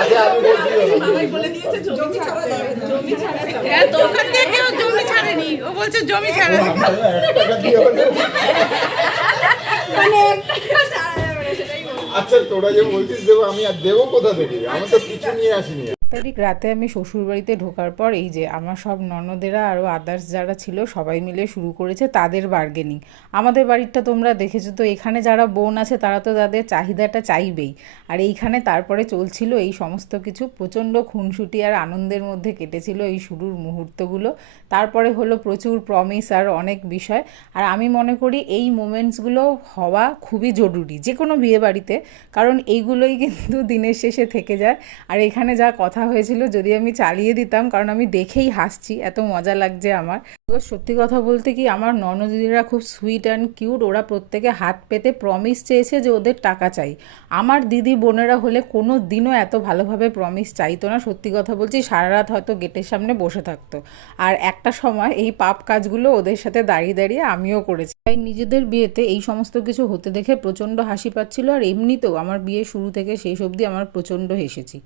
আচ্ছা আমি দোকান থেকে কেউ জমি ছাড়েনি, ও বলছে জমি ছাড়েনি। আচ্ছা তোরা যে বলছিস দেবো, আমি আর দেবো কোথা থেকে? আমি তো কিছু নিয়ে আসিনি। তারিখ রাতে আমি শ্বশুরবাড়িতে ঢোকার পর এই যে আমার সব ননদেরা আরও আদার্স যারা ছিল সবাই মিলে শুরু করেছে তাদের বার্গেনিং। আমাদের বাড়িটা তোমরা দেখেছো তো, এখানে যারা বোন আছে তারা তো তাদের চাহিদাটা চাইবেই, আর এইখানে তারপরে চলছিল এই সমস্ত কিছু। প্রচণ্ড খুনসুটি আর আনন্দের মধ্যে কেটেছিল এই শুরুর মুহূর্তগুলো। তারপরে হলো প্রচুর প্রমিস আর অনেক বিষয়। আর আমি মনে করি এই মোমেন্টসগুলো হওয়া খুবই জরুরি যে কোনো বিয়ে বাড়িতে, কারণ এইগুলোই কিন্তু দিনের শেষে থেকে যায়। আর এখানে যা কথা হয়েছিল যদি আমি চালিয়ে দিতাম, কারণ আমি দেখেই হাসছি, এত মজা লাগছে আমার। তো সত্যি কথা বলতে কি, আমার ননদিদিরা খুব সুইট অ্যান্ড কিউট। ওরা প্রত্যেকে হাত পেতে প্রমিস চেয়েছে যে ওদের টাকা চাই। আমার দিদি বোনেরা হলে কোনো দিনও এত ভালোভাবে প্রমিস চাইতো না। সত্যি কথা বলছি, সারা রাত হয়তো গেটের সামনে বসে থাকতো। আর একটা সময় এই পাপ কাজগুলো ওদের সাথে দাঁড়িয়ে দাঁড়িয়ে আমিও করেছি। তাই নিজেদের বিয়েতে এই সমস্ত কিছু হতে দেখে প্রচণ্ড হাসি পাচ্ছিল। আর এমনিতেও আমার বিয়ে শুরু থেকে শেষ অবধি আমার প্রচণ্ড হেসেছি।